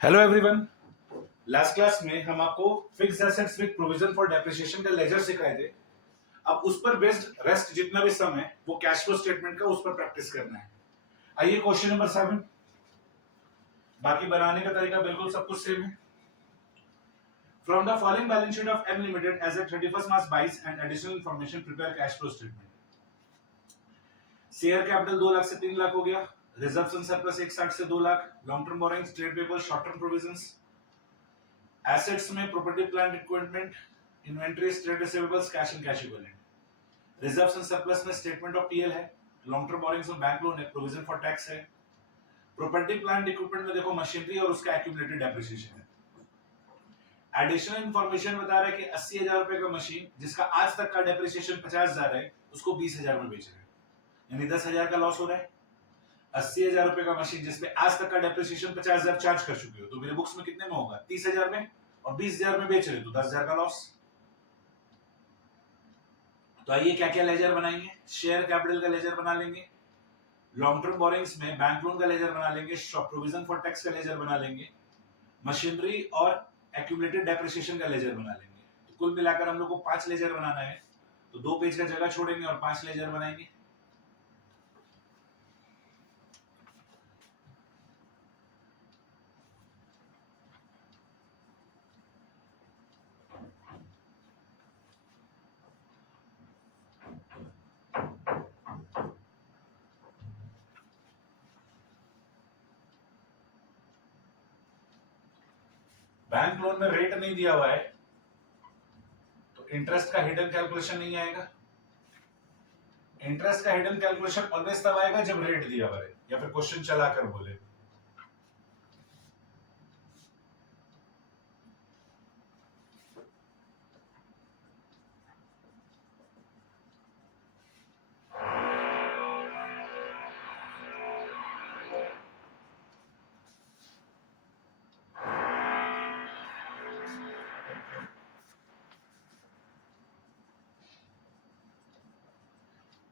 Hello everyone. Last class में हम आपको fixed assets with provision for depreciation का लेजर सिखाए थे। अब उस पर बेस्ड रेस्ट जितना भी सम है वो कैश फ्लो स्टेटमेंट का उस पर प्रैक्टिस करना है। आइए क्वेश्चन नंबर 7। बाकी बनाने का तरीका बिल्कुल सब कुछ सेम है। From the following balance sheet of M limited as at 31 March 22 and additional information prepare cash flow statement. Share capital 2 lakh से 3 लाख हो गया। रिजर्व्स एंड सरप्लस 160 से 2 lakh. Long term borrowings, trade papers, short term provisions. Assets में property plant equipment, inventories, trade receivables, cash and cash equivalent. Reserves and surplus में statement of PL है। Long term borrowings में bank loan है, provision for tax है। Property plant equipment में देखो machinery और उसका एक्यूमुलेटेड डेप्रिसिएशन है। एडिशनल इंफॉर्मेशन बता रहा है कि 80,000 रुपए का मशीन जिसका आज तक का डेप्रिसिएशन 50,000 है उसको 20,000 में बेच रहे हैं, यानी 10,000 का लॉस हो रहा है। 80,000 रुपए का मशीन जिसपे आज तक का डेप्रिसिएशन 50,000 चार्ज कर चुके हो तो मेरे बुक्स में कितने में होगा? 30,000 में, और 20,000 में बेच रहे हो तो 10,000 का लॉस। तो आइए क्या क्या लेजर बनाएंगे। शेयर कैपिटल का लेजर बना लेंगे, लॉन्ग टर्म बोरिंग्स में बैंक लोन का लेजर बना लेंगे, प्रोविजन फॉर टैक्स का लेजर बना लेंगे, मशीनरी और एक्यूमुलेटेड डेप्रिसिएशन का लेजर बना लेंगे। तो कुल मिलाकर हम लोग को 5 लेजर बनाना है, तो 2 पेज का जगह छोड़ेंगे और 5 लेजर बनाएंगे। बैंक लोन में रेट नहीं दिया हुआ है तो इंटरेस्ट का हिडन कैलकुलेशन नहीं आएगा। इंटरेस्ट का हिडन कैलकुलेशन ऑलवेज तब आएगा जब रेट दिया हुआ है या फिर क्वेश्चन चलाकर बोले।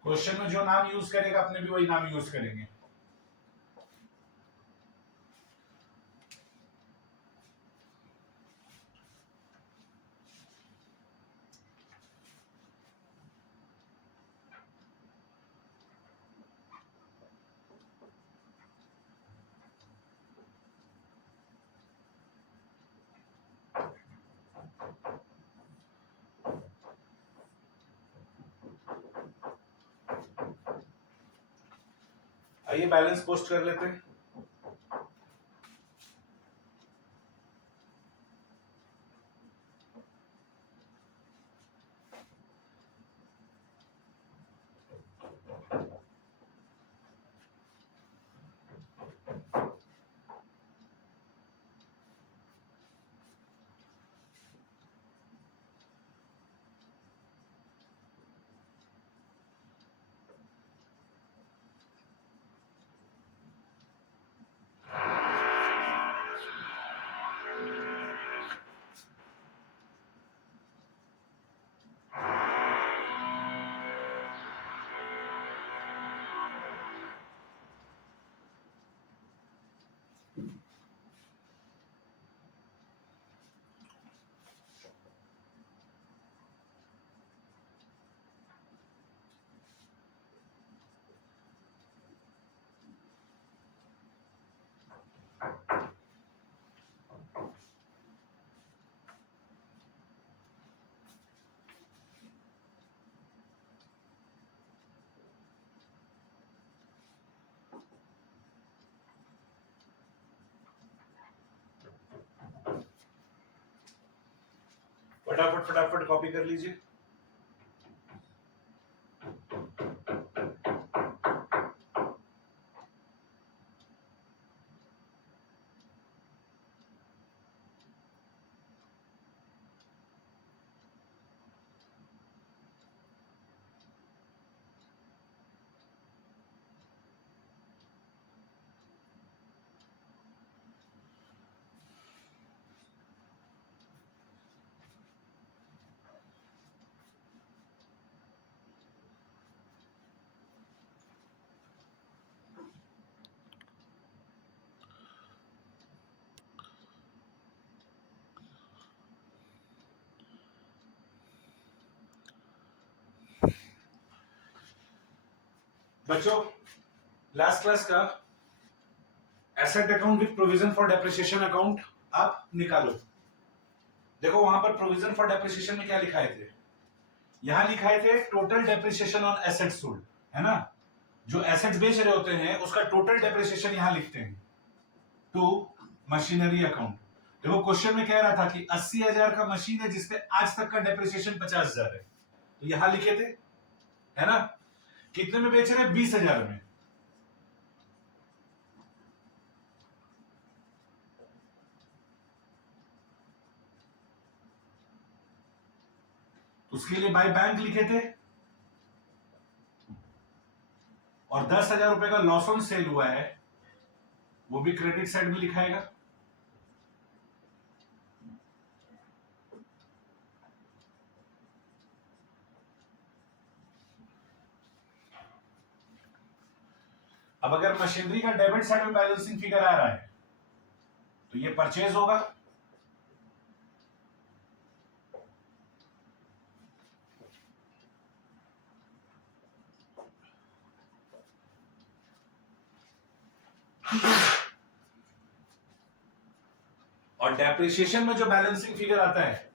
क्वेश्चन में जो नाम यूज करेगा अपने भी वही नाम यूज करेंगे। आइए बैलेंस पोस्ट कर लेते हैं। फटाफट फटाफट कॉपी कर लीजिए। बच्चों लास्ट क्लास का asset account with provision for depreciation account आप निकालो। देखो वहां पर प्रोविजन फॉर डेप्रिसिएशन में क्या लिखाए थे, यहां लिखाए थे total depreciation on assets sold, है ना। जो एसेट्स बेच रहे होते हैं उसका टोटल डेप्रिसिएशन यहां लिखते हैं टू मशीनरी अकाउंट। देखो क्वेश्चन में कह रहा था कि 80,000 का मशीन है जिसपे आज तक का डेप्रिसिएशन 50,000 है, तो यहां लिखे थे, है ना। कितने में बेच रहे हैं, 20,000 में। उसके लिए बाय बैंक लिखे थे, और 10,000 रुपए का लॉस ऑन सेल हुआ है वो भी क्रेडिट साइड में लिखाएगा। अब अगर मशीनरी का डेबिट साइड में बैलेंसिंग फिगर आ रहा है तो ये परचेज होगा, और डेप्रिसिएशन में जो बैलेंसिंग फिगर आता है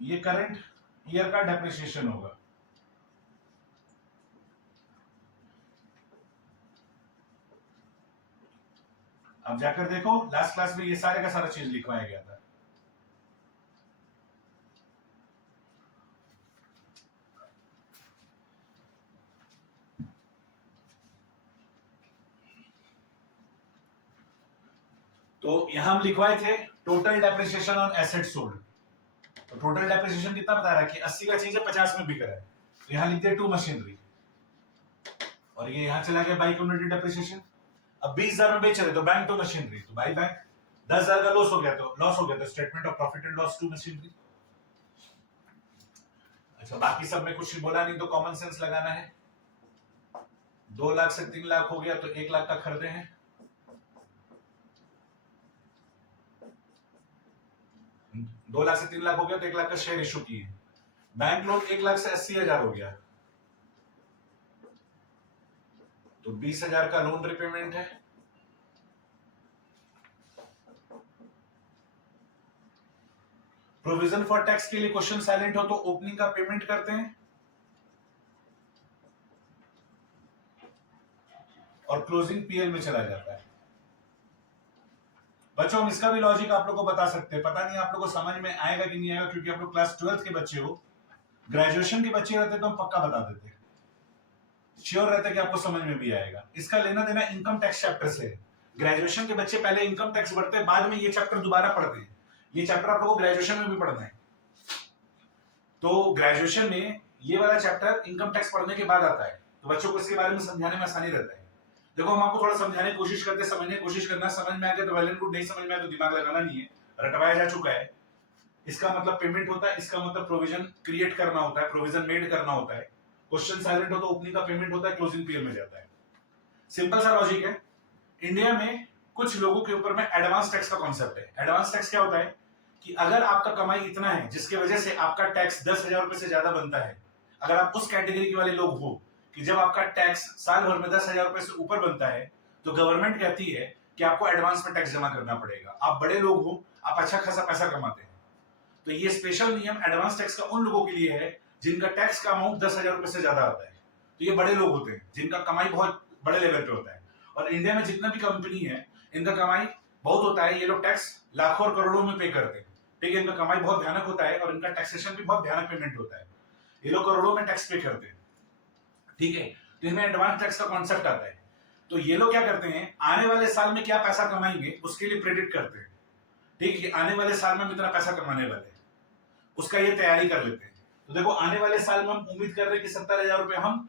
ये करंट ईयर का डेप्रिसिएशन होगा। अब जाकर देखो लास्ट क्लास में ये सारे का सारा चीज लिखवाया गया था। तो यहां हम लिखवाए थे total depreciation on asset sold. तो टोटल डेप्रिसिएशन कितना बता रहा है कि 80 का चीज है 50 में बिक रहा है, तो यहां लिख दिया टू मशीनरी, और ये यहां चला गया बाई कम्युनिटी डेप्रिसिएशन। अब 20,000 में बेच रहे तो बैंक टू मशीनरी, तो बाई बैंक। 10,000 का लॉस हो गया तो statement of profit and loss to machinery. अच्छा बाकी सब में कुछ बोला नहीं तो कॉमन सेंस लगाना है। 2 लाख से 3 लाख हो गया तो 1 लाख का खरीदे हैं, 2 लाख से 3 लाख हो गया तो 1 लाख का शेयर इशू किए। बैंक लोन 1 लाख से 80,000 हो गया तो 20,000 का लोन रिपेमेंट है। प्रोविजन फॉर टैक्स के लिए क्वेश्चन साइलेंट हो तो ओपनिंग का पेमेंट करते हैं और क्लोजिंग पीएल में चला जाता है। बच्चों हम इसका भी लॉजिक आप लोग को बता सकते हैं, पता नहीं आप लोग को समझ में आएगा कि नहीं आएगा, क्योंकि आप लोग क्लास 12th के बच्चे हो। ग्रेजुएशन के बच्चे रहते तो हम पक्का बता देते, श्योर रहते कि आपको समझ में भी आएगा। इसका लेना देना इनकम टैक्स चैप्टर से। ग्रेजुएशन के बच्चे पहले इनकम टैक्स पढ़ते हैं, बाद में ये चैप्टर दोबारा पढ़ते हैं। ये चैप्टर आप लोग को ग्रेजुएशन में भी पढ़ना है, तो ग्रेजुएशन में ये वाला चैप्टर इनकम टैक्स पढ़ने के बाद आता है, तो बच्चों को इसके बारे में समझाने में आसानी रहता है। देखो हम आपको थोड़ा समझाने की कोशिश करते हैं, समझने की कोशिश करना, समझ में आ गया तो वेल एंड गुड, नहीं समझ में आया तो दिमाग लगाना नहीं है, रटवाया जा चुका है। इसका मतलब पेमेंट होता है, इसका मतलब प्रोविजन क्रिएट करना होता है, प्रोविजन मेड करना होता है। क्वेश्चन साइलेंट हो तो ओपनिंग का पेमेंट होता है, क्लोजिंग पीरियड में जाता है। सिंपल सा लॉजिक है। इंडिया में कुछ लोगों के ऊपर में एडवांस टैक्स का कॉन्सेप्ट है। एडवांस टैक्स क्या होता है कि अगर आपका कमाई इतना है जिसकी वजह से आपका टैक्स 10,000 रुपए से ज्यादा बनता है, अगर आप उस कैटेगरी के वाले लोग हो कि जब आपका टैक्स साल भर में 10,000 रुपए से ऊपर बनता है तो गवर्नमेंट कहती है कि आपको एडवांस में टैक्स जमा करना पड़ेगा। आप बड़े लोग हो, आप अच्छा खासा पैसा कमाते हैं, तो ये स्पेशल नियम एडवांस टैक्स का उन लोगों के लिए है जिनका टैक्स का अमाउंट 10,000 रुपए से ज्यादा आता है। तो ये बड़े लोग होते हैं जिनका कमाई बहुत बड़े लेवल पे होता है। और इंडिया में जितना भी कंपनी है इनका कमाई बहुत होता है, ये लोग टैक्स लाखों और करोड़ों में पे करते हैं, ठीक है। इनका कमाई बहुत भयानक होता है और इनका टैक्सेशन भी बहुत भयानक पेमेंट होता है, ये लोग करोड़ों में टैक्स पे करते हैं, ठीक है। तो इनमें एडवांस टैक्स का कॉन्सेप्ट आता है। तो ये लोग क्या करते हैं, आने वाले साल में क्या पैसा कमाएंगे उसके लिए प्रेडिक्ट करते हैं, ठीक है। आने वाले साल में हम इतना पैसा कमाने वाले हैं, उसका ये तैयारी कर लेते हैं। तो देखो आने वाले साल में हम उम्मीद कर रहे हैं कि 70,000 रुपए हम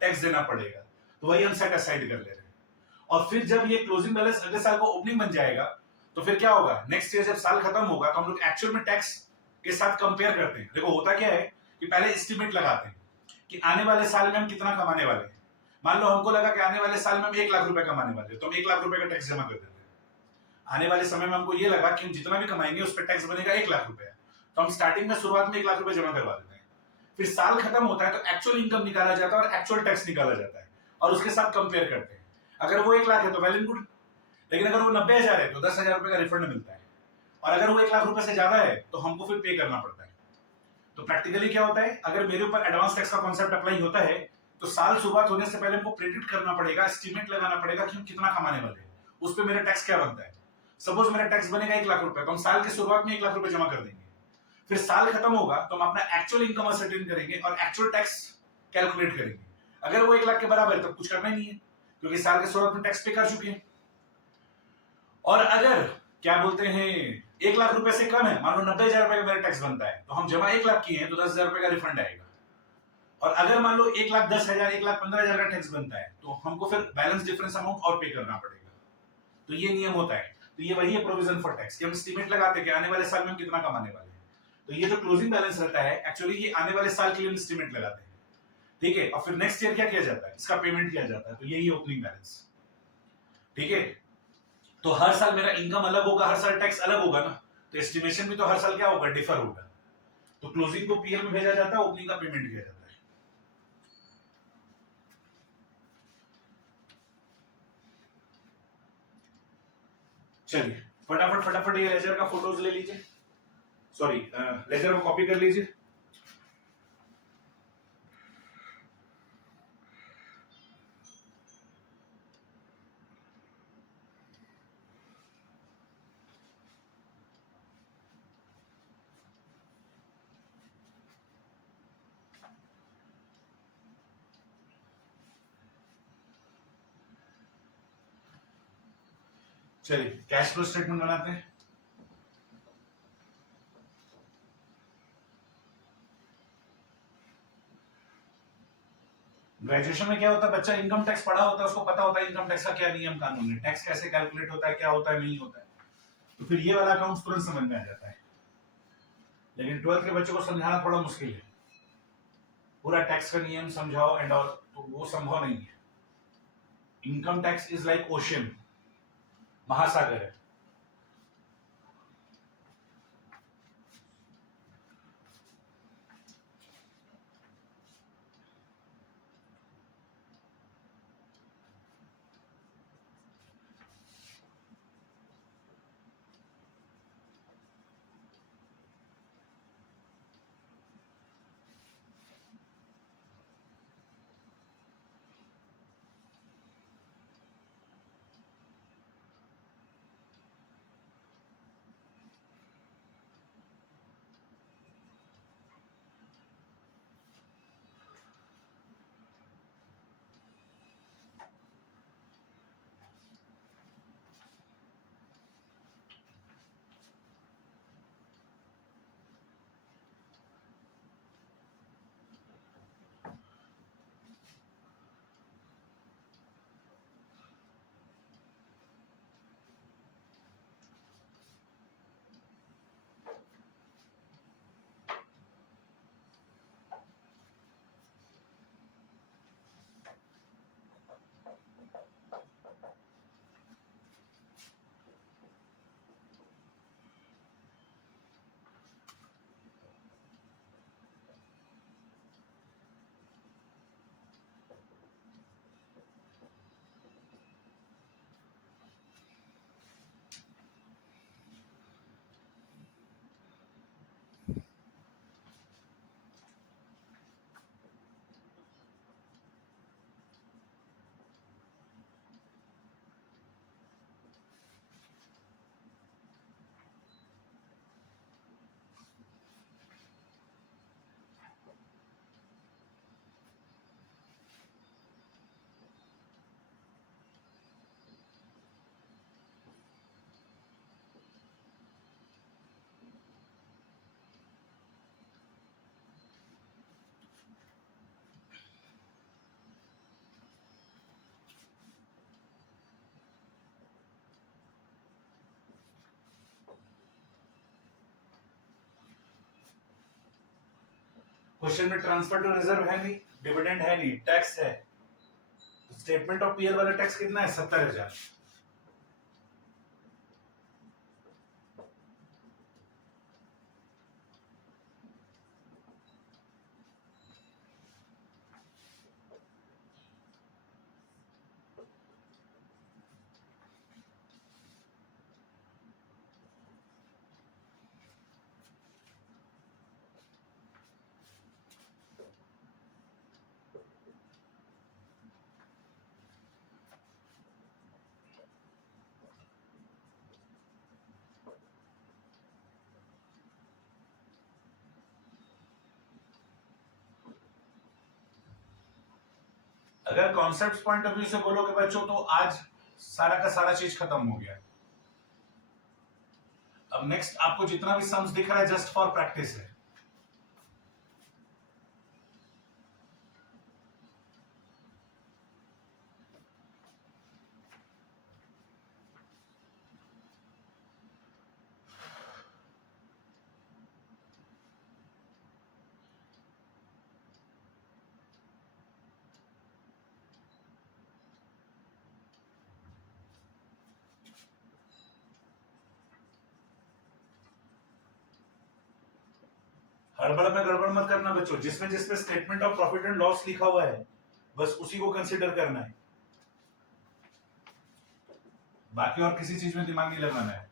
टैक्स देना पड़ेगा, तो वही हम सेट असाइड कर ले रहे हैं। और फिर जब ये क्लोजिंग बैलेंस अगले साल को ओपनिंग बन जाएगा तो फिर क्या होगा, नेक्स्ट ईयर जब साल खत्म होगा तो हम लोग एक्चुअल में टैक्स के साथ कंपेयर करते हैं। देखो होता क्या है कि पहले एस्टिमेट लगाते हैं कि आने वाले साल में हम कितना कमाने वाले हैं। मान लो हमको लगा कि आने वाले साल में हम 1 लाख रुपए कमाने वाले हैं, तो हम 1 लाख रुपए का टैक्स जमा कर देते हैं। आने वाले समय में हमको ये लगा कि हम जितना भी कमाएंगे उस पर टैक्स बनेगा 1 लाख रुपए, तो हम स्टार्टिंग में शुरुआत में 1 लाख रुपए जमा करवा देते हैं। फिर साल खत्म होता है तो एक्चुअल इनकम निकाला जाता है और एक्चुअल टैक्स निकाला जाता है और उसके साथ कंपेयर करते हैं। अगर वो 1 लाख है तो वेल एंड गुड, लेकिन अगर वो 90,000 है तो 10,000 रुपए का रिफंड मिलता है, और अगर वो 1 लाख रुपए से ज्यादा है तो हमको फिर पे करना पड़ता है। तो प्रैक्टिकली क्या होता है, अगर मेरे ऊपर एडवांस टैक्स का कॉन्सेप्ट अप्लाई होता है तो साल शुरुआत होने से पहले हमको प्रेडिक्ट करना पड़ेगा, एस्टिमेट लगाना पड़ेगा कि हम कितना कमाने वाले हैं, उस पर मेरा टैक्स क्या बनता है। सपोज मेरा टैक्स बनेगा 1 लाख रुपए, तो हम साल की शुरुआत में 1 लाख रुपए जमा कर देंगे, फिर साल खत्म होगा तो हम अपना एक्चुअल इनकम असर्टेन करेंगे और एक्चुअल टैक्स कैलकुलेट करेंगे। अगर वो 1 लाख के बराबर है तो कुछ करना ही नहीं है, क्योंकि साल के शुरुआत में टैक्स पे कर चुके हैं। और अगर क्या बोलते हैं 1 लाख रुपए से कम है, मान लो 90,000 रुपए का मेरा टैक्स बनता है, तो हम जमा 1 लाख किए हैं तो 10,000 रुपए का रिफंड आएगा। और अगर मान लो 1,10,000 1,15,000 का टैक्स बनता है तो हमको फिर बैलेंस डिफरेंस अमाउंट और पे करना पड़ेगा। तो ये नियम होता है। तो ये वही है प्रोविजन फॉर टैक्स कि हम एस्टीमेट लगाते हैं कि आने वाले साल में हम कितना कमाने वाले हैं। तो ये जो क्लोजिंग बैलेंस रहता है एक्चुअली ये आने वाले साल के लिए एस्टीमेट लगाते हैं, ठीक है। और फिर नेक्स्ट ईयर क्या किया जाता है, इसका पेमेंट किया जाता है, तो यही ओपनिंग बैलेंस, ठीक है। तो हर साल मेरा इनकम अलग होगा, हर साल टैक्स अलग होगा ना, तो एस्टिमेशन भी तो हर साल क्या होगा, डिफर होगा। तो क्लोजिंग को पीएल में भेजा जाता है, ओपनिंग का पेमेंट किया जाता है। चलिए फटाफट फटाफट ये लेजर का फोटोज ले लीजिए, सॉरी लेजर को कॉपी कर लीजिए। चलिए कैश फ्लो स्टेटमेंट बनाते हैं। ग्रेजुएशन में क्या होता है, बच्चा इनकम टैक्स पढ़ा होता है, उसको पता होता है इनकम टैक्स का क्या नियम कानून है, टैक्स कैसे कैलकुलेट होता है, क्या होता है नहीं होता है, तो फिर ये वाला अकाउंट तुरंत समझ में आ जाता है। लेकिन 12th के बच्चों को समझाना थोड़ा मुश्किल है, पूरा टैक्स का नियम समझाओ एंड ऑल, तो वो संभव नहीं है। Income tax is like ocean, महासागर है। क्वेश्चन में ट्रांसफर टू रिजर्व है नहीं, डिविडेंड है नहीं, टैक्स है। स्टेटमेंट ऑफ पीएल वाला टैक्स कितना है, 70,000। अगर कॉन्सेप्ट पॉइंट ऑफ व्यू से बोलोगे बच्चों तो आज सारा का सारा चीज खत्म हो गया। अब नेक्स्ट आपको जितना भी सम्स दिख रहा है जस्ट फॉर प्रैक्टिस है। हड़बड़ में गड़बड़ मत करना बच्चों, जिसमें जिसमें statement of profit and loss लिखा हुआ है बस उसी को कंसीडर करना है, बाकी और किसी चीज में दिमाग नहीं लगाना है।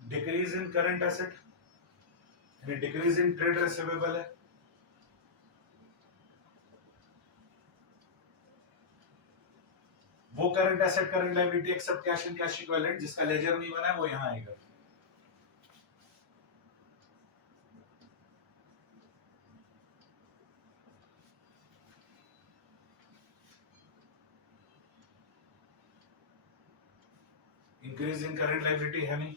डिक्रीज इन करंट एसेट यानी डिक्रीज इन ट्रेड रिसीवेबल है, वो current asset current liability except cash and cash equivalent जिसका लेजर नहीं बना है वो यहां आएगा। इंक्रीज इन करंट लायबिलिटी है नहीं,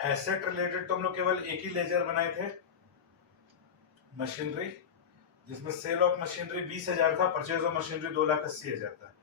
एसेट रिलेटेड तो हम लोग केवल एक ही लेजर बनाए थे, मशीनरी, जिसमें सेल ऑफ मशीनरी 20,000 था, परचेज ऑफ मशीनरी 2,80,000 था।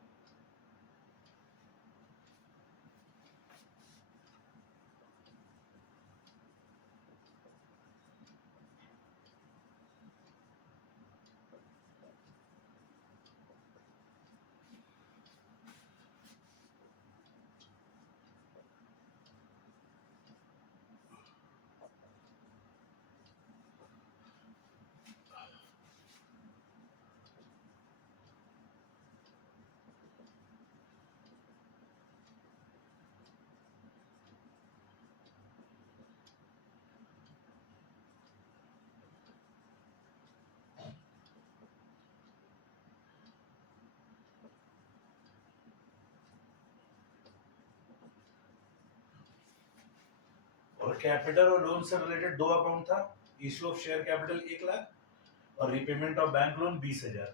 और कैपिटल और लोन से रिलेटेड दो अकाउंट था, इशू ऑफ शेयर कैपिटल 1,00,000 और repayment of bank loan 20,000।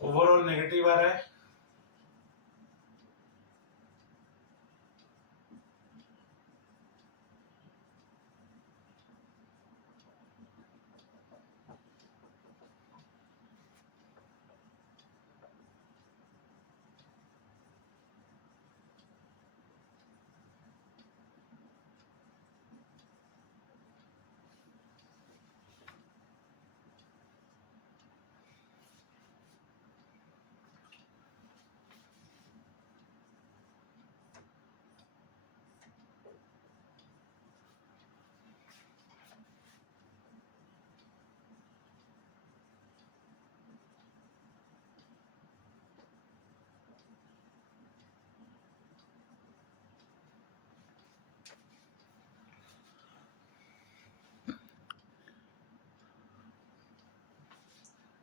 Overall negative आ रहा है।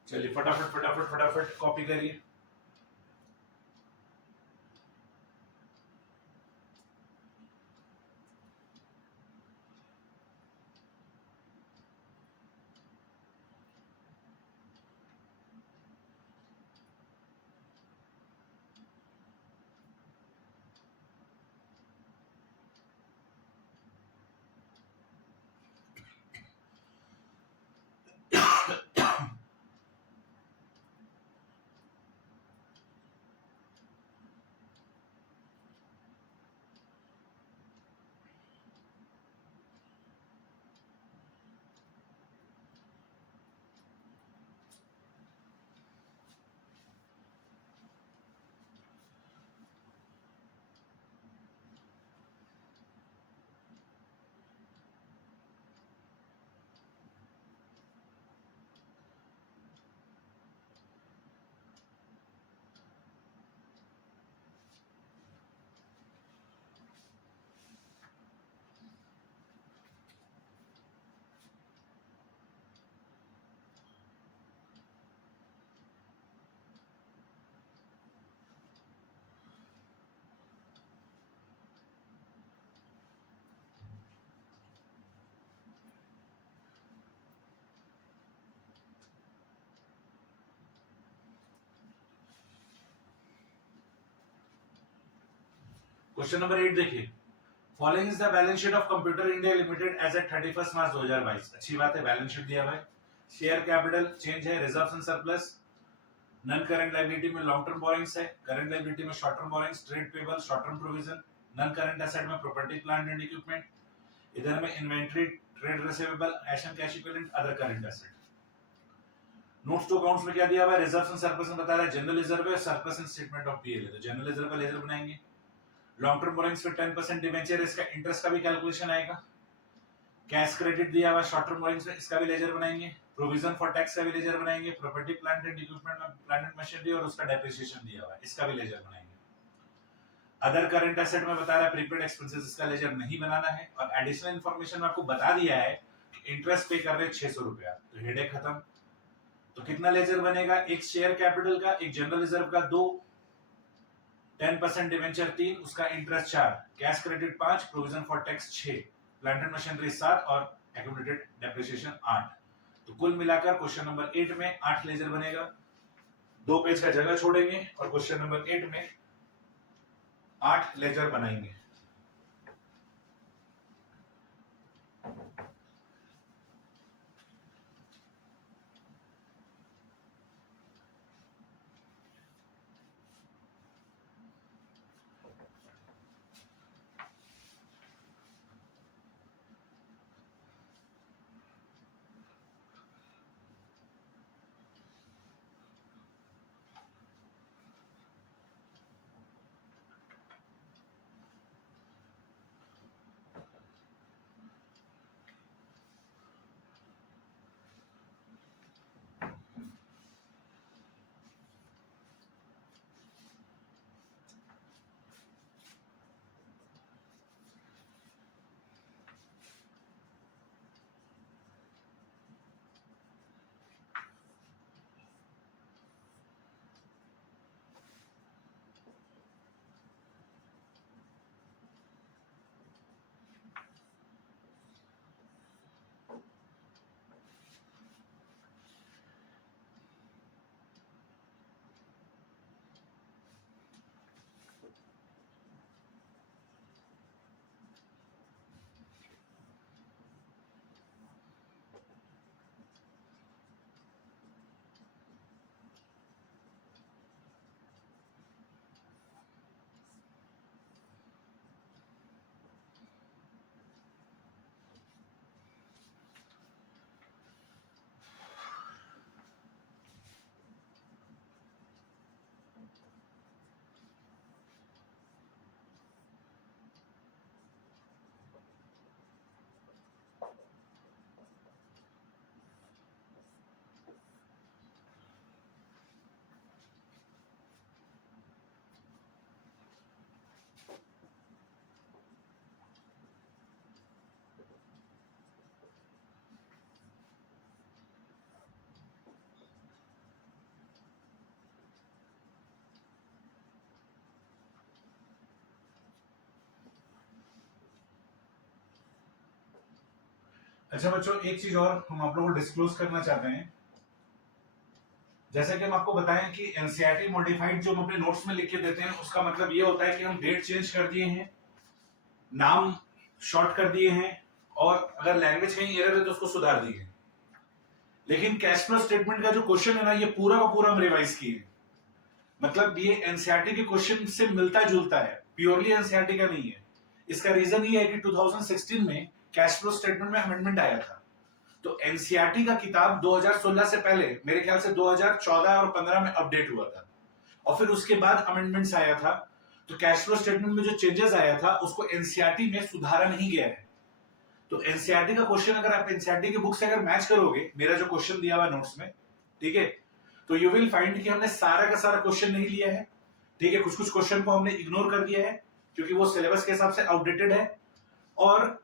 चलिए फटाफट फटाफट फटाफट कॉपी करिए। क्वेश्चन नंबर 8 देखिए, following is the balance sheet of computer India limited as at 31 March 2022। अच्छी बात है, बैलेंस शीट दिया हुआ है। शेयर कैपिटल चेंज है, reserves and surplus, non current liability में लॉन्ग टर्म बोरिंग्स है, करंट लायबिलिटी में short term borrowings, trade payable, short term provision, non current asset में प्रॉपर्टी प्लांट एंड इक्विपमेंट, इधर में inventory, trade receivable, cash and cash equivalent, other current asset. Notes to accounts में क्या दिया हुआ है, रिजर्व्स एंड सरप्लस में बता रहा है जनरल रिजर्व है, सरप्लस इन स्टेटमेंट ऑफ पीएल है, तो जनरल रिजर्व का लेजर बनाएंगे। लॉन्ग टर्म बोरिंग्स पे 10% डिबेंचर, इसका इंटरेस्ट का भी कैलकुलेशन आएगा। कैश क्रेडिट दिया हुआ शॉर्ट टर्म बोरिंग्स में, इसका भी लेजर बनाएंगे। प्रोविजन फॉर टैक्स का भी लेजर बनाएंगे। प्रॉपर्टी प्लांट एंड इक्विपमेंट में प्लांट एंड मशीनरी और उसका डेप्रिसिएशन दिया हुआ है, इसका भी लेजर बनाएंगे। अदर करंट एसेट में बता रहा है प्रीपेड एक्सपेंसेस, इसका लेजर नहीं बनाना है। और एडिशनल इंफॉर्मेशन आपको बता दिया है कि इंटरेस्ट पे कर रहे 600 रुपया, तो हेडेक खत्म। तो कितना लेजर बनेगा, एक शेयर कैपिटल का, एक जनरल रिजर्व का 2, 10% डिवेंचर 3, उसका इंटरेस्ट 4, cash credit 5, provision for tax 6, plant and machinery 7 और एक्यूमुलेटेड डेप्रिसिएशन 8। तो कुल मिलाकर क्वेश्चन नंबर 8 में 8 लेजर बनेगा। 2 पेज का जगह छोड़ेंगे और क्वेश्चन नंबर 8 में 8 लेजर बनाएंगे। अच्छा बच्चों, एक चीज और हम आप लोगों को डिस्क्लोज करना चाहते हैं। जैसे कि हम आपको बताएं कि एनसीईआरटी मॉडिफाइड जो हम अपने नोट्स में लिख के देते हैं, उसका मतलब ये होता है कि हम डेट चेंज कर दिए हैं, नाम शॉर्ट कर दिए हैं, और अगर लैंग्वेज कहीं एरर है तो उसको सुधार दिए हैं। लेकिन कैश फ्लो स्टेटमेंट का जो क्वेश्चन है ना, ये पूरा का पूरा हम रिवाइज किए, मतलब ये एनसीईआरटी के क्वेश्चन से मिलता जुलता है, प्योरली एनसीईआरटी का नहीं है। इसका रीजन ये है कि 2016 में कैश फ्लो स्टेटमेंट में अमेंडमेंट आया था। तो एनसीईआरटी का किताब 2016 से पहले मेरे ख्याल से 2014 और 15 में अपडेट हुआ था, और फिर उसके बाद अमेंडमेंट्स आया था। तो कैश फ्लो स्टेटमेंट में जो चेंजेस आया था उसको एनसीईआरटी में सुधारा नहीं गया है। तो एनसीईआरटी का क्वेश्चन अगर आप एनसीईआरटी की बुक से अगर मैच करोगे, मेरा जो क्वेश्चन दिया हुआ नोट्स में, ठीक है, तो यू विल फाइंड कि हमने सारा का सारा क्वेश्चन नहीं लिया है। ठीक है, कुछ कुछ क्वेश्चन को हमने इग्नोर कर दिया है क्योंकि वो सिलेबस के हिसाब से आउटडेटेड है, और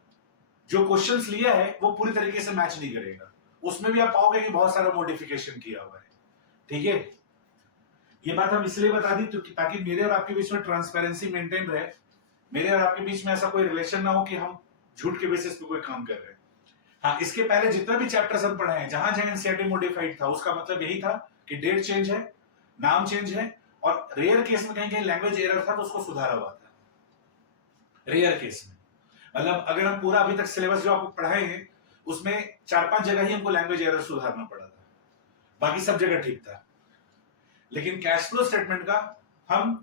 जो क्वेश्चंस लिया है वो पूरी तरीके से मैच नहीं करेगा। उसमें भी आप पाओगे कि बहुत सारा मॉडिफिकेशन किया हुआ है। ठीक है, ये बात हम इसलिए बता दी ताकि मेरे और आपके बीच में ट्रांसपेरेंसी मेंटेन रहे, मेरे और आपके बीच में ऐसा कोई रिलेशन ना हो कि हम झूठ के बेसिस पे कोई काम कर रहे हैं। हाँ, इसके पहले जितना भी चैप्टर्स हम पढ़े हैं, जहां जहां एनसीईआरटी मॉडिफाइड था, उसका मतलब यही था कि डेट चेंज है, नाम चेंज है, और रेयर केस में कहीं कहीं लैंग्वेज एरर था तो उसको सुधारा हुआ था। रेयर केस में। मतलब अगर हम पूरा अभी तक सिलेबस जो आपको पढ़ाए हैं उसमें 4-5 जगह ही हमको लैंग्वेज एरर सुधारना पड़ा था, बाकी सब जगह ठीक था। लेकिन कैश फ्लो स्टेटमेंट का हम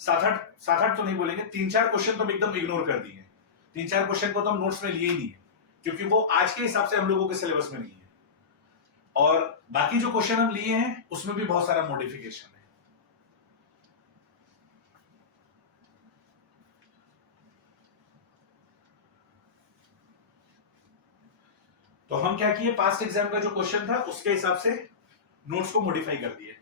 7-8 तो नहीं बोलेंगे, 3-4 क्वेश्चन तो हम एकदम इग्नोर कर दिए। 3-4 क्वेश्चन को तो हम नोट्स में लिए ही नहीं है, क्योंकि वो आज के हिसाब से हम लोगों के सिलेबस में नहीं है। और बाकी जो क्वेश्चन हम लिए हैं उसमें भी बहुत सारा मॉडिफिकेशन है। तो हम क्या किए, पास्ट एग्जाम का जो क्वेश्चन था उसके हिसाब से नोट्स को मॉडिफाई कर दिए।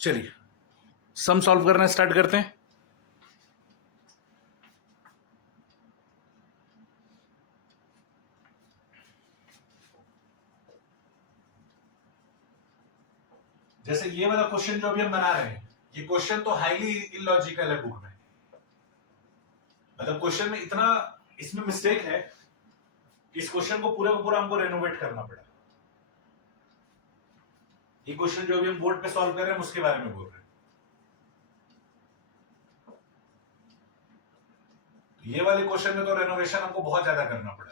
चलिए सम सॉल्व करना स्टार्ट करते हैं। जैसे ये वाला क्वेश्चन जो अभी हम बना रहे हैं, ये क्वेश्चन तो हाईली इलॉजिकल है बुक में। मतलब क्वेश्चन में इतना इसमें मिस्टेक है, इस क्वेश्चन को पूरा का पूरा हमको रेनोवेट करना पड़ा। ये क्वेश्चन जो अभी हम बोर्ड पे सॉल्व कर रहे हैं उसके बारे में बोल रहे हैं। तो ये वाले क्वेश्चन में तो रेनोवेशन हमको बहुत ज्यादा करना पड़ा।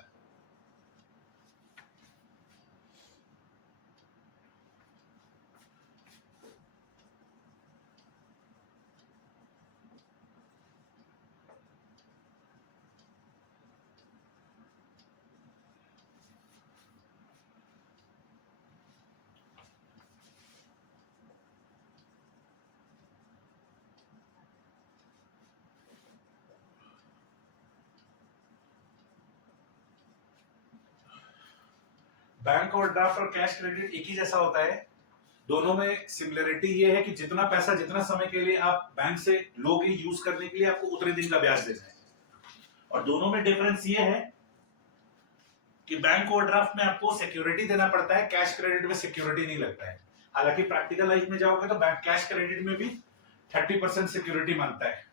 बैंक ओवरड्राफ्ट और कैश क्रेडिट एक ही जैसा होता है। दोनों में सिमिलरिटी ये है कि जितना पैसा जितना समय के लिए आप बैंक से लोगे यूज करने के लिए, आपको उतने दिन का ब्याज देना है। और दोनों में डिफरेंस ये है कि बैंक ओवरड्राफ्ट में आपको सिक्योरिटी देना पड़ता है, कैश क्रेडिट में सिक्योरिटी नहीं लगता है। हालांकि प्रैक्टिकल लाइफ में जाओगे तो बैंक कैश क्रेडिट में भी 30% सिक्योरिटी मांगता है।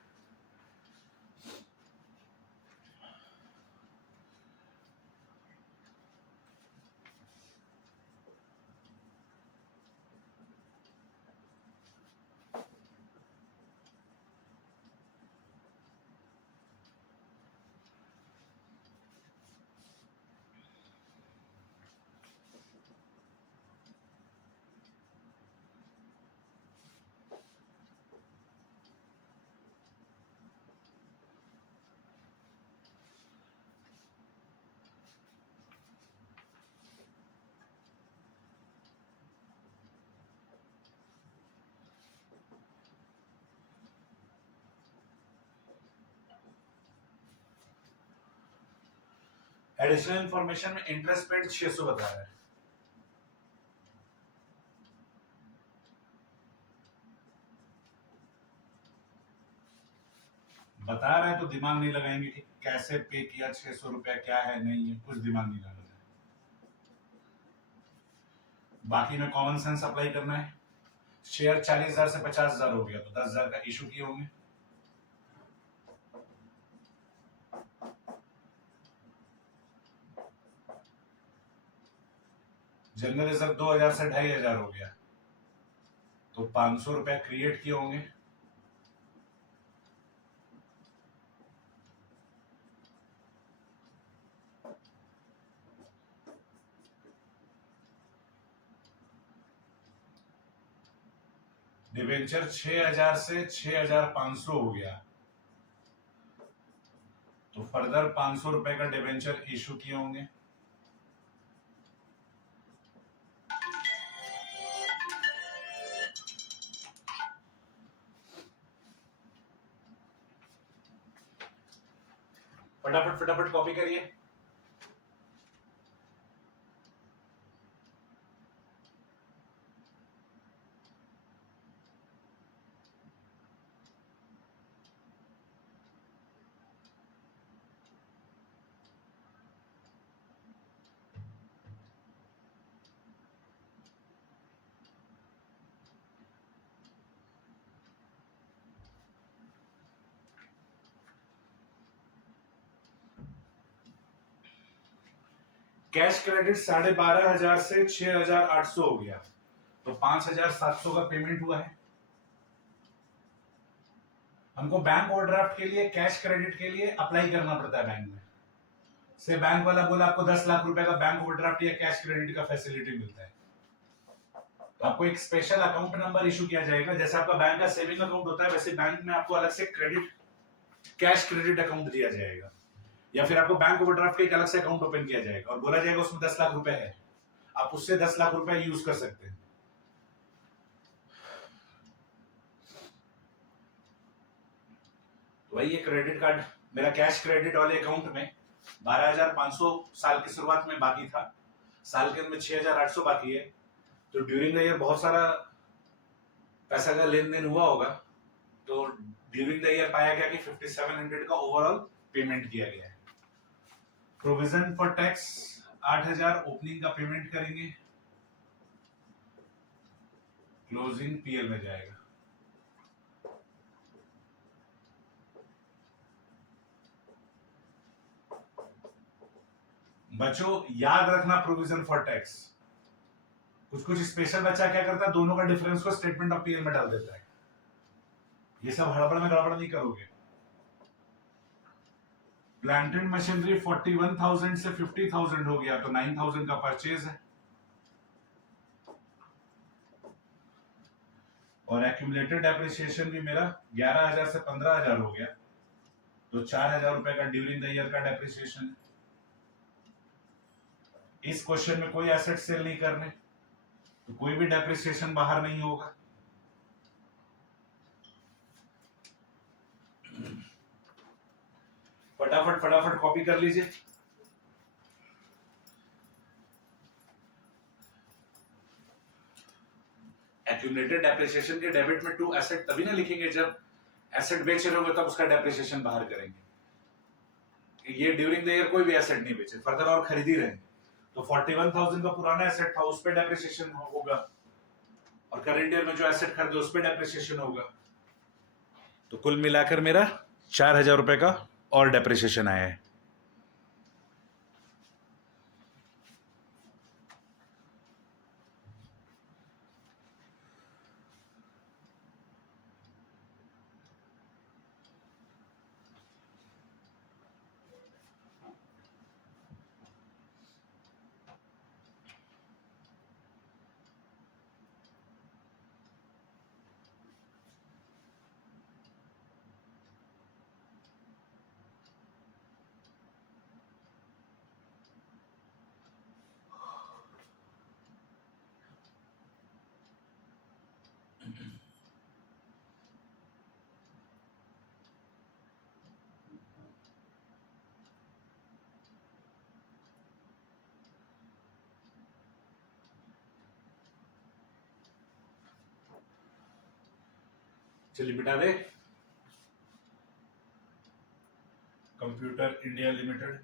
एडिशनल इंफॉर्मेशन में इंटरेस्ट पेड 600 बता रहा है। बता रहे हैं तो दिमाग नहीं लगाएंगे कि कैसे पे किया, 600 रुपया क्या है नहीं है, कुछ दिमाग नहीं लगाना है। बाकी में कॉमन सेंस अप्लाई करना है। शेयर 40,000 से 50,000 हो गया तो 10,000 का इशू किए होंगे। जनरल रिजर्व 2,000 से 2,500 हो गया तो 500 रुपया क्रिएट किए होंगे। डिवेंचर 6,000 से 6,500 हो गया तो फर्दर 500 रुपए का डिवेंचर इशू किए होंगे। फटाफट फटाफट कॉपी करिए। कैश क्रेडिट 12,500 से 6,800 हो गया तो 5,700 का पेमेंट हुआ है। हमको बैंक ओवरड्राफ्ट के लिए, कैश क्रेडिट के लिए अप्लाई करना पड़ता है बैंक में से। बैंक वाला बोला आपको 10 लाख रुपए का बैंक ओवरड्राफ्ट या कैश क्रेडिट का फैसिलिटी मिलता है, तो आपको एक स्पेशल अकाउंट नंबर इशू किया जाएगा। जैसे आपका बैंक का सेविंग अकाउंट होता है, वैसे बैंक में आपको अलग से क्रेडिट, कैश क्रेडिट अकाउंट दिया जाएगा, या फिर आपको बैंक ओवरड्राफ्ट के एक अलग से अकाउंट ओपन किया जाएगा और बोला जाएगा उसमें 10 लाख रुपए है, आप उससे 10 लाख रुपए यूज कर सकते हैं। तो वही ये क्रेडिट कार्ड मेरा कैश क्रेडिट वाले अकाउंट में 12,500 साल की शुरुआत में बाकी था, साल के अंत में 6,800 बाकी है। तो ड्यूरिंग द ईयर बहुत सारा पैसा का लेन देन हुआ होगा, तो ड्यूरिंग द ईयर पाया गया कि 5,700 का ओवरऑल पेमेंट किया गया है। प्रोविजन फॉर टैक्स 8,000 ओपनिंग का पेमेंट करेंगे, क्लोजिंग पीएल में जाएगा। बच्चों याद रखना प्रोविजन फॉर टैक्स, कुछ स्पेशल बच्चा क्या करता है, दोनों का डिफरेंस को स्टेटमेंट ऑफ पीएल में डाल देता है। ये सब हड़बड़ में गड़बड़ नहीं करोगे। प्लांट एंड मशीनरी 41,000 से 50,000 हो गया, तो 9,000 का परचेज है। और एक्यूमुलेटेड डेप्रिसिएशन भी मेरा 11,000 से 15,000 हो गया, तो 4,000 रुपए का ड्यूरिंग द ईयर का डेप्रिसिएशन है। इस क्वेश्चन में कोई एसेट सेल नहीं करने, तो कोई भी डेप्रिसिएशन बाहर नहीं होगा। फटाफट फटाफट कॉपी कर लीजिए। एक्यूमुलेटेड डेप्रिसिएशन के डेबिट में टू एसेट तभी ना लिखेंगे जब एसेट बेच रहे होंगे, तब उसका डेप्रिसिएशन बाहर करेंगे। ये ड्यूरिंग द ईयर कोई भी एसेट नहीं बेचे, फर्दर और खरीद ही रहे, तो 41,000 का पुराना एसेट था उस पर डेप्रिसिएशन होगा, और करंट ईयर में जो एसेट खरीदे उस पर डेप्रिसिएशन होगा। तो कुल मिलाकर मेरा 4,000 रुपए का और डेप्रिसिएशन आया है। चलिए बिटा दे। कंप्यूटर इंडिया लिमिटेड,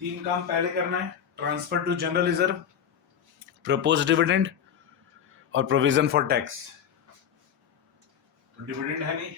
तीन काम पहले करना है, transfer to general reserve, propose dividend और प्रोविजन फॉर टैक्स। तो डिविडेंड है नहीं,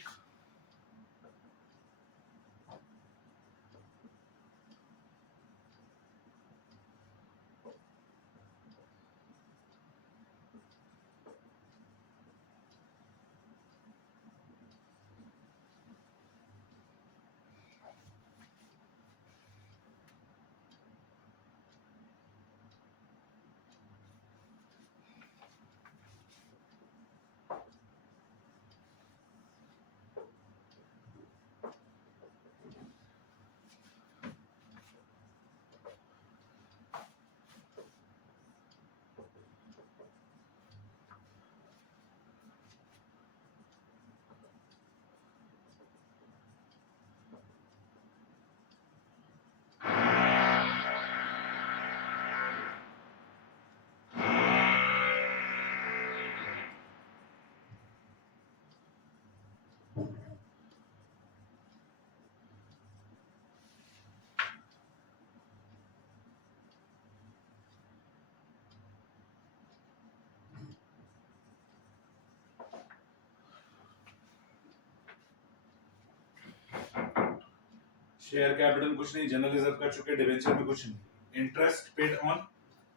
शेयर कैपिटल कुछ नहीं, जनरल रिजर्व कर चुके, डिवेंचर में कुछ नहीं, interest paid on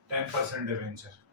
10% debenture.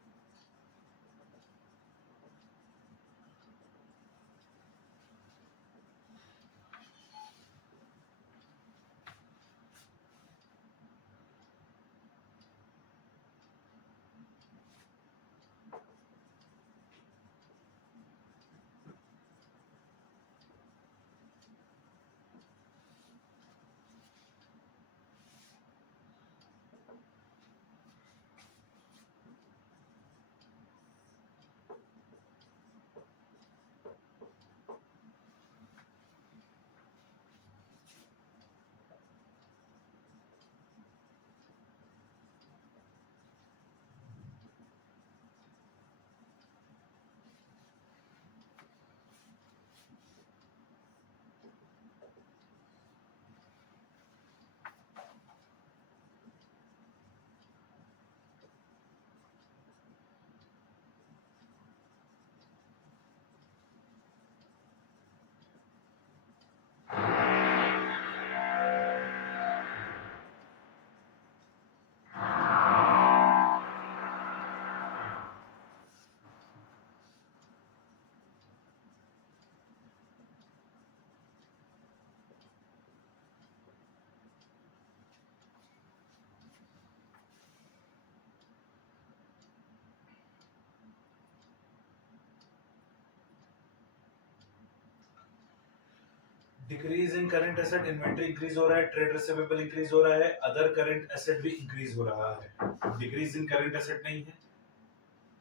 Decrease in current asset, inventory increase हो रहा है, ट्रेड रिसीवेबल इंक्रीज हो रहा है, अदर करंट एसेट भी इंक्रीज हो रहा है। डिक्रीज इन करंट एसेट नहीं है,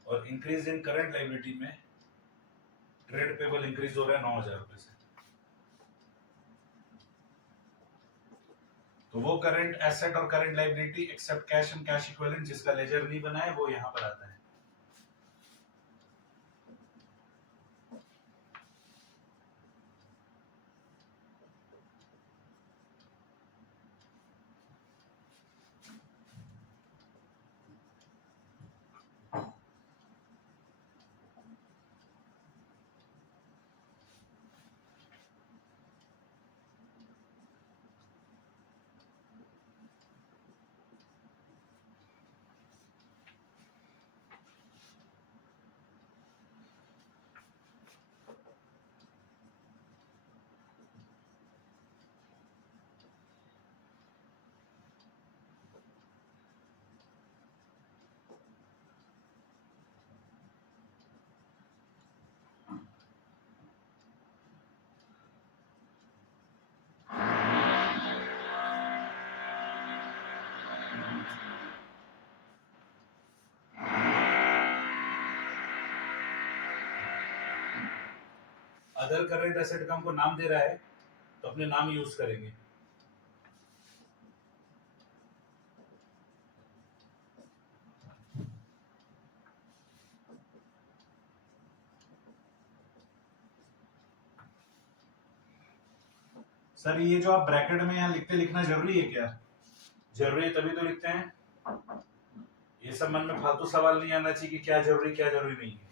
और इंक्रीज इन करंट लायबिलिटी में ट्रेड पेबल इंक्रीज हो रहा है 9,000 रुपए से। तो वो करंट एसेट और current liability except cash and cash equivalent जिसका लेजर नहीं बना है वो यहां पर आता है। अदर करंट एसेट का हमको नाम दे रहा है तो अपने नाम यूज करेंगे। सर ये जो आप ब्रैकेट में यहाँ लिखते लिखना जरूरी है क्या? जरूरी है तभी तो लिखते हैं। ये सब मन में फालतू सवाल नहीं आना चाहिए कि क्या जरूरी नहीं है।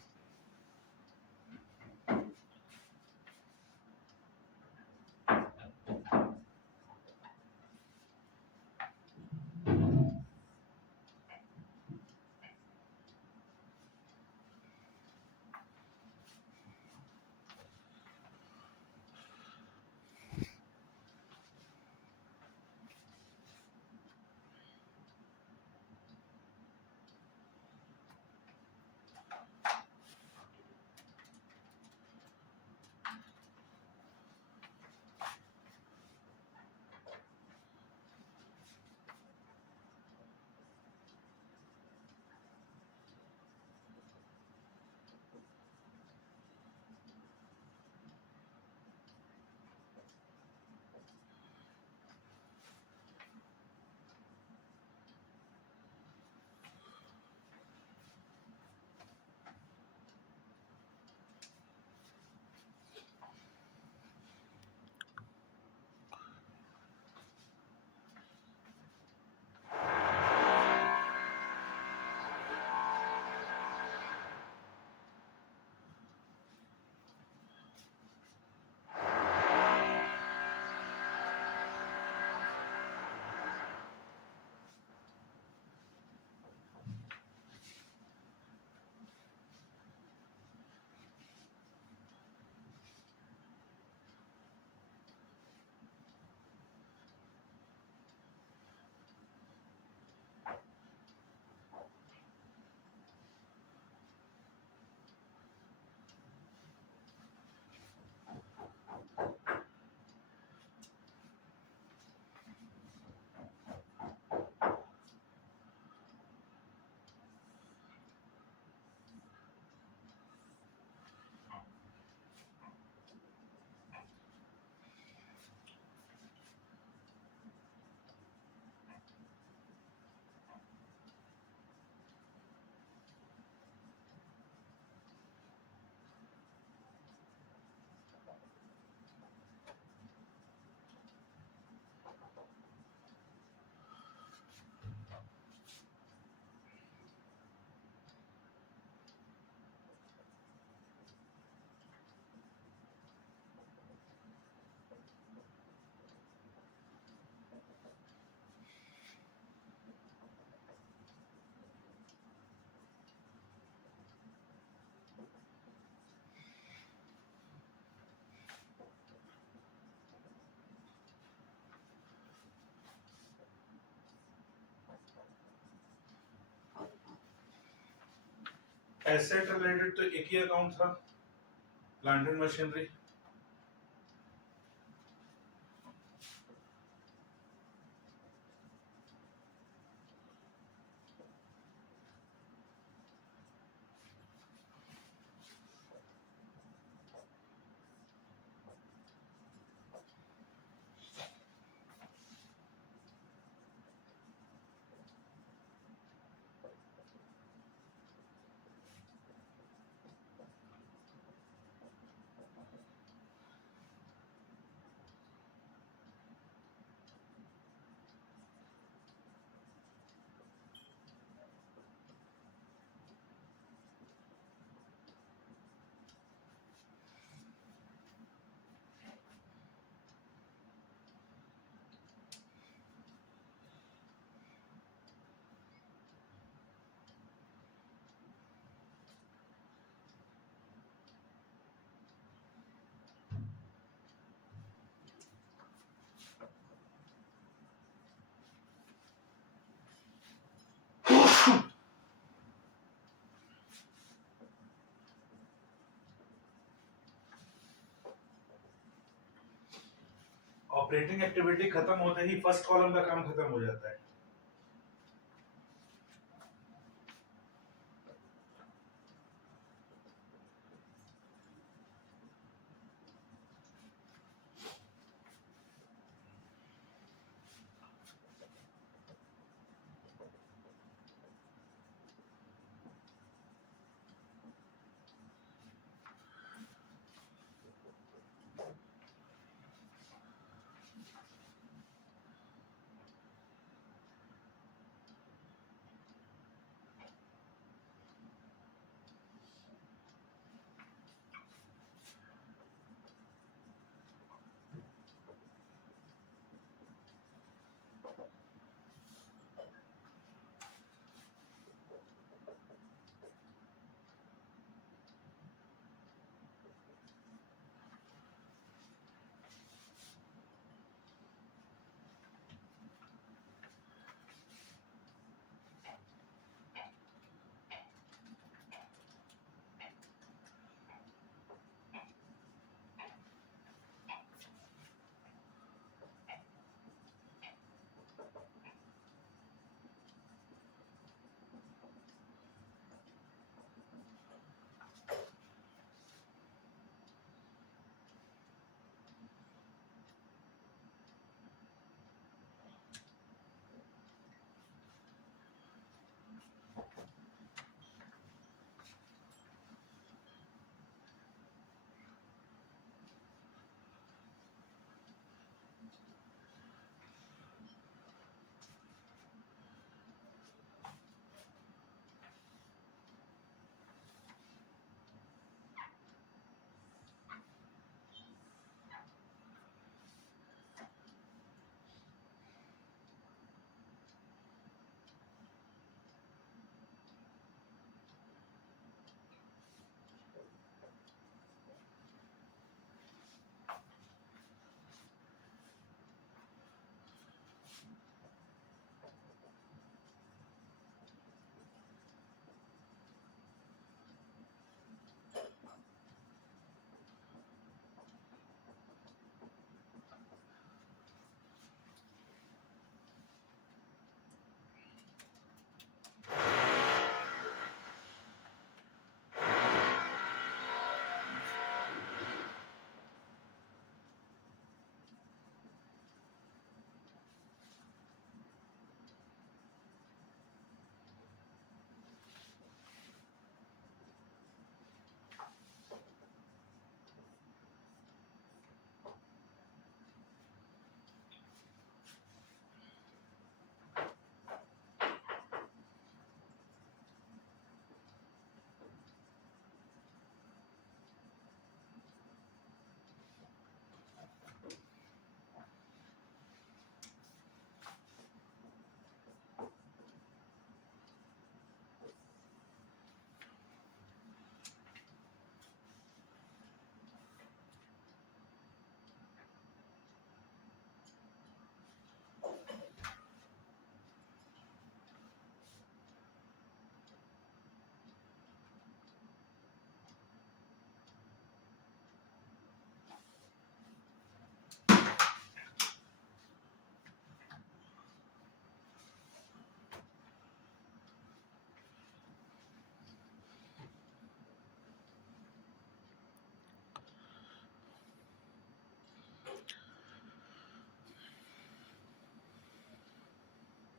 एसेट रिलेटेड तो एक ही अकाउंट था, plant and machinery. Operating activity खत्म होते ही फर्स्ट कॉलम का काम खत्म हो जाता है।